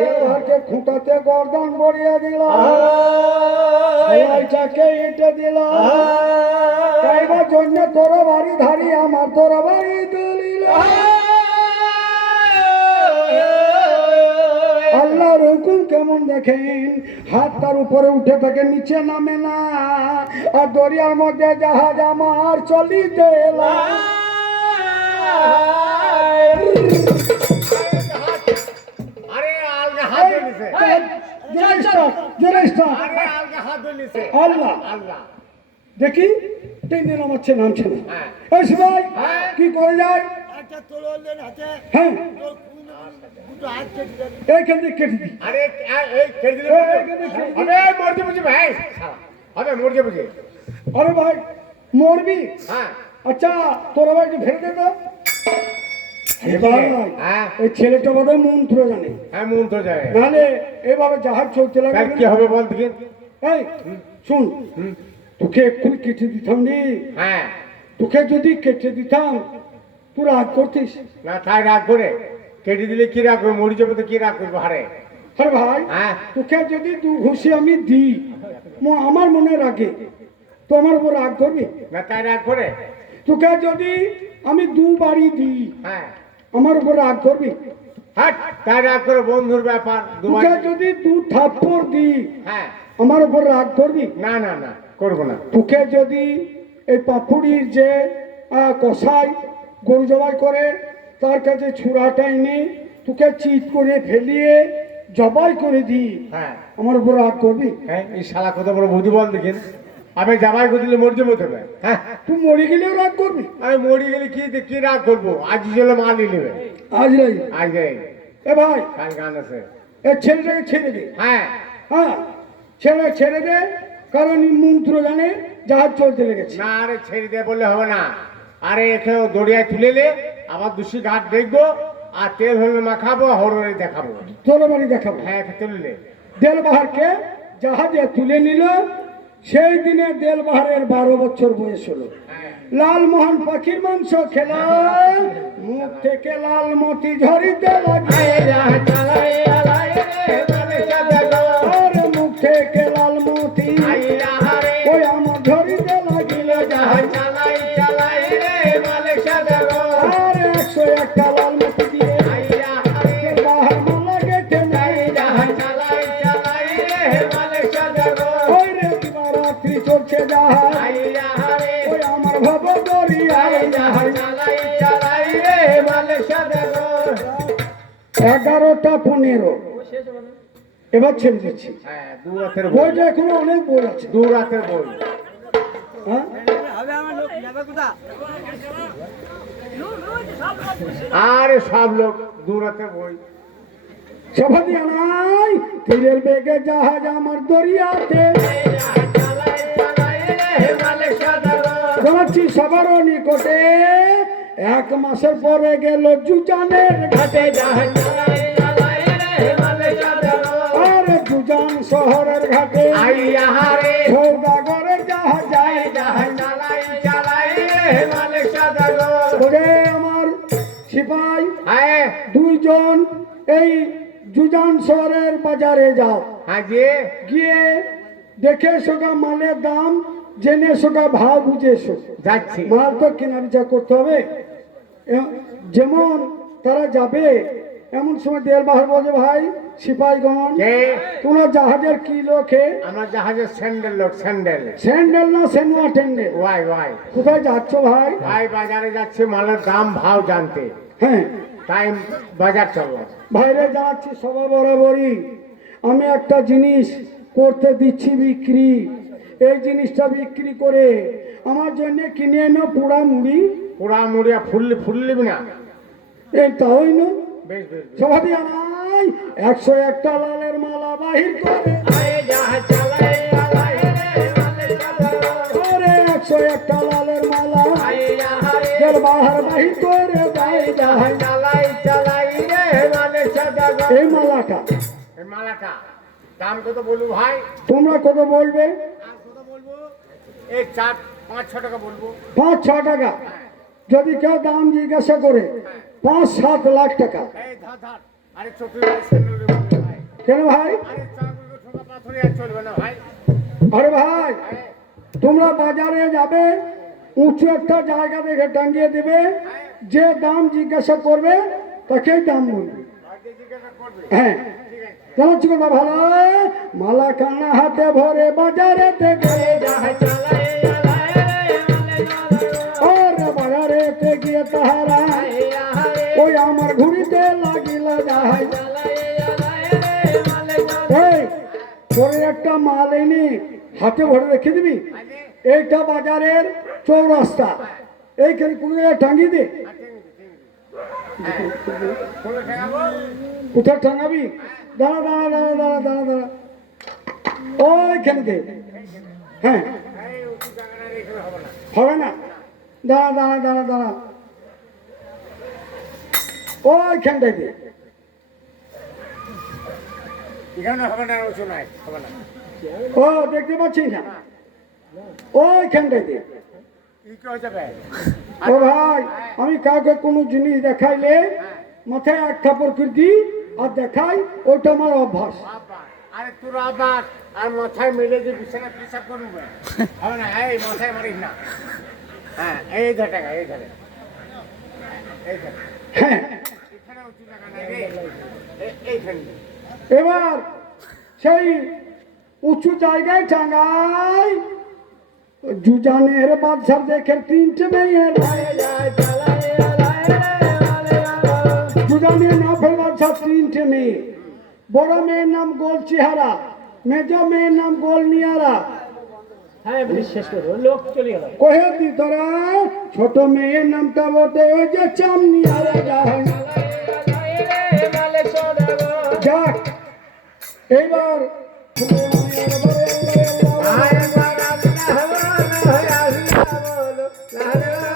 দেওয়ারকে খুঁটাতে গর্দন বড়িয়ে দিল, সবাইটাকে ইটে দিল, তাইবার জন্য তোর বাড়ি ধারি আমার তোর বাড়ি দলিল। আল্লাহর হুকুম কেমন দেখেন, হাত তার উপরে উঠে থাকে, নিচে নামে না, আর দরিয়ার মধ্যে জাহাজ আমার চলিতে দেখি ট্রেনে নামাচ্ছে নামছে না। কি করে যায়? হ্যাঁ এইখান থেকে কেটে দিই। আরে ভাই মরবি? আচ্ছা তোর ভাই ফেলে দে তো। এই ছেলেটা বোধ হয় মন্ত্র জানে। হ্যাঁ মন্ত্র জানে, নাহলে এভাবে জাহাজ চলতে লাগে কি হবে বল দেখি। এই শুন, তোকে এক্ষুনি কেটে দিতাম রে। হ্যাঁ তোকে যদি কেটে দিতাম তুই রাগ করতিস না? তাই রাগ করে কেটে দিলে কি রাগ করবো? মরি যাবো তো কি রাগ করবো? হারে আরে ভাই তোকে যদি দু ঘুষি আমি দিই আমার মনে রাগে তো আমার উপর রাগ করবি না? তাই রাগ করে তোকে যদি আমি দু বাড়ি দিই হ্যাঁ আমার উপর রাগ করবি? হ্যাঁ তাই রাগ করে, বন্ধুর ব্যাপার। তোকে যদি দু থাপ্পড় দিই হ্যাঁ আমার উপর রাগ করবি? না না না করবো না। তোকে যদি এই পাপুড়ির যে কষাই গরু জবাই করে তার কাছে ছুরাটা এনে তোকে চিৎ করে ফেলিয়ে জবাই করে দিই হ্যাঁ আমার উপর রাগ করবি? হ্যাঁ এই শালা কত বড় বুদ্ধি বল দেখেন। আমি জবাই করে দিলে মরে যাবো তবে। হ্যাঁ তুই মরে গেলেও রাগ করবি? আমি মরে গেলে কি রাগ করবো? আজ চলে মালি নেবে। আজ নাই আজ এ ভাই কাল গান আছে। এ ছেলেটাকে ছেড়ে দে। হ্যাঁ হ্যাঁ ছেড়ে দে, কারণ মন্ত্র জানে জাহাজ চলতে লেগেছে। না আরে ছেড়ে দে বললে হবে না। আরে এখানে দড়িয়ায় তুলেলে আবার দুষি ঘাট দেখবো, আর তেল হলে মাখাবো, হররে দেখাবো, তোর বাড়ি দেখাবো। হ্যাঁ তুললে দেলবাহারকে জাহাজে তুলে নিল। সেই দিনে দেলবাহারের 12 বছর বয়স হলো। লালমোহন পাখির মাংস খেলা, মুখ থেকে লাল মতি ঝরিতে লাগে, মুখ থেকে লাল মতি ওই আমার ঝরিতে লাগিল। আর 101টা লাল মতি দিয়ে বাহার মালা গেটে নাই, ওই রে দিবারাত্রি চলছে জাহাজ, ওই আমার ভাব দরিয়ায় 11টা 15 এবার ছেড়ে দিচ্ছি। বইটা এখনো অনেক বই আছে। 2 রাতের বই। হ্যাঁ আরে সব লোক 2 রাতের বই। সভাদি আনাই তীরের বেগে জাহাজ আমার দরিয়াতে, যাচ্ছি সবারও নিকটে। 1 মাসের পরে গেল জুজানের ঘাটে জাহাজ, আরে জুজান শহরের ঘাটে সৌদাগরের জাহাজ যায়। আমার সিপাই 2 জন এই জুজান শহরের বাজারে যাও, গিয়ে দেখে সোগা মালের দাম জেনে সোগা ভাव বুঝে যাচ্ছে। মাল তো কেনা বেচা করতে হবে। যেমন তারা যাবে এমন সময় দেলবাহার বলে, ভাই সিপাহীগণ তোমরা জাহাজের কি লোকে? আমরা জাহাজের স্যান্ডেল লোক। স্যান্ডেল না সেনুয়া টেন্ডেল? ওয়াই কোথায় যাচ্ছ ভাই? ভাই বাজারে যাচ্ছে মালের দাম ভাव জানতে। হ্যাঁ তাই বাজার চললাম। বাইরে যাচ্ছি সবাই বরাবরই। আমি একটা জিনিস করতে দিচ্ছি বিক্রি, এই জিনিসটা বিক্রি করে আমার জন্য কিনে এনো পোড়া মুড়ি। ফুললিবি না? এই তাই না সভাপতি আনাই 101টা লালের মালা বাহির করে, 101টা লালের মালা দেলবাহার বাহির করে দেয় জাহাজ। এই মালাটা দাম কত বলবো ভাই? তোমরা কত বলবে? কত বলবো? এই 4-5-6 টাকা বলবো। 5-6 টাকা? যদি কেউ দাম জিজ্ঞাসা করে 5-7 লাখ টাকা। আরে চতুর ভাই কেন ভাই? আরে চাগুলো ঠোকা পাথরে আর চলবে না ভাই। আরে ভাই, তোমরা বাজারে যাবে, উঁচু একটা জায়গা দেখে টাঙ্গিয়ে দেবে, যে দাম জিজ্ঞাসা করবে তাকেই দাম বলবে। আগে জিজ্ঞাসা করবে। হ্যাঁ, ঠিক আছে। চালাচ্ছি কথা ভালো। মালা কান্না হাতে ভরে বাজারে গিয়ে যায় আর বাজারে গিয়ে তাহারা ওই আমার ঘুরিতে লাগিল যায়। এই, তোর একটা মাল এনে হাতে ভরে রেখে দিবি, আগে এইটা বাজারের চৌরাস্তা, এইখানে কোনো জায়গায় টাঙ্গিয়ে দে। কোনে ঠেকাবো? কোথায় টাঙাবি? দাঁড়া দাঁড়া দাঁড়া দাঁড়া দাঁড়া দাঁড়া, ওইখানে দে। হ্যাঁ, এই উঁচু জায়গাটা এখানে হবে না। হবে না, দাঁড়া দাঁড়া দাঁড়া দাঁড়া, ওইখানটায় দে। এখানে হবে না, উঁচু নাই, হবে না। ও দেখতে পাচ্ছিস না, ওইখানটায় দে। কি কি হয়ে যাবে? ও ভাই, আমি কাউকে কোনো জিনিস দেখাইলে মাথায় এক থাপড় করে দিই আর দেখাই, ওইটা আমার অভ্যাস। আবার আরে তোর আবার আর মাথায় মিলে যে বিছানা পেশাব করবে হবে না। এই মাথায় মারিস না। হ্যাঁ, এই ধারে টাকা, এই ধারে, এই ধারে। হ্যাঁ, এখানে উঁচু জায়গা নাই রে, এইখানে। এবার সেই উঁচু জায়গায় টাঙাই। জুজানের বাদশার দেখে তিনটে মেয়ে জুজানের নাফের বাদশার তিনটে মেয়ে। বড় মেয়ের নাম গোল চেহারা, মেজ মেয়ের নাম গোল নিয়ারা। হ্যাঁ বিশ্বাস করো লোক চলে গেল কহে দি তোরা, ছোট মেয়ের নামটা বলতে ওই যে চামনিয়ারা যায়। যাক, এইবার আয় বাবা না হলো না হয় আসলা বলো, না হলো